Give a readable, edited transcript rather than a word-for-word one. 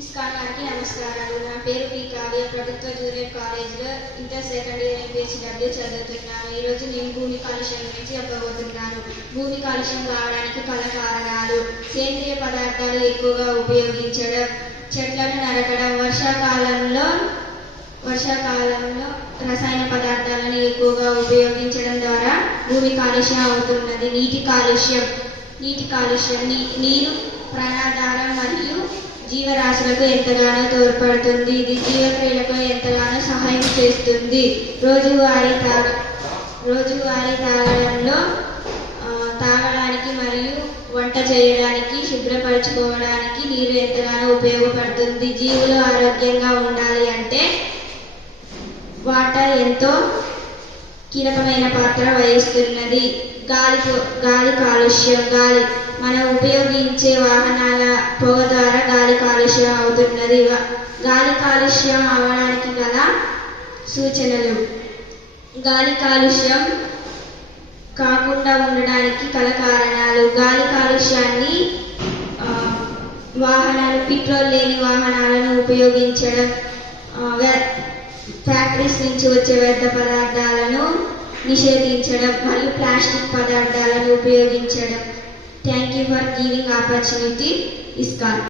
ISKCON గారికి నమస్కారాలు. నా పేరు పి కావ్య. ప్రభుత్వ జూనియర్ కాలేజీలో ఇంటర్ సెకండ్ ఇయర్ PhD చదువుతున్నాను. ఈరోజు నేను భూమి కాలుష్యం గురించి చెప్పబోతున్నాను. భూమి కాలుష్యం కావడానికి కల కారణాలు: సేంద్రియ పదార్థాలు ఎక్కువగా ఉపయోగించడం, చెట్లను నరకడం, వర్షాకాలంలో రసాయన పదార్థాలను ఎక్కువగా ఉపయోగించడం ద్వారా భూమి కాలుష్యం అవుతున్నది. నీటి కాలుష్యం నీరు ప్రాణాధారం మరియు జీవరాశులకు ఎంతగానో తోడ్పడుతుంది. ఇది జీవక్రియలకు ఎంతగానో సహాయం చేస్తుంది. రోజువారీ తాగడానికి మరియు వంట చేయడానికి, శుభ్రపరచుకోవడానికి నీరు ఎంతగానో ఉపయోగపడుతుంది. జీవులు ఆరోగ్యంగా ఉండాలి అంటే వాటర్ ఎంతో కీలకమైన పాత్ర వహిస్తున్నది. గాలి కాలుష్యం. మనం ఉపయోగించే వాహనాల పొగ ద్వారా గాలి కాలుష్యం అవుతున్నది. గాలి కాలుష్యం అవడానికి గల సూచనలు: గాలి కాలుష్యం కాకుండా ఉండడానికి గల కారణాలు: గాలి కాలుష్యాన్ని పెట్రోల్ లేని వాహనాలను ఉపయోగించడం, ఫ్యాక్టరీస్ నుంచి వచ్చే వ్యర్థ పదార్థాలను నిషేధించడం మరియు ప్లాస్టిక్ పదార్థాలను ఉపయోగించడం. Thank you for giving opportunity, ISKCON.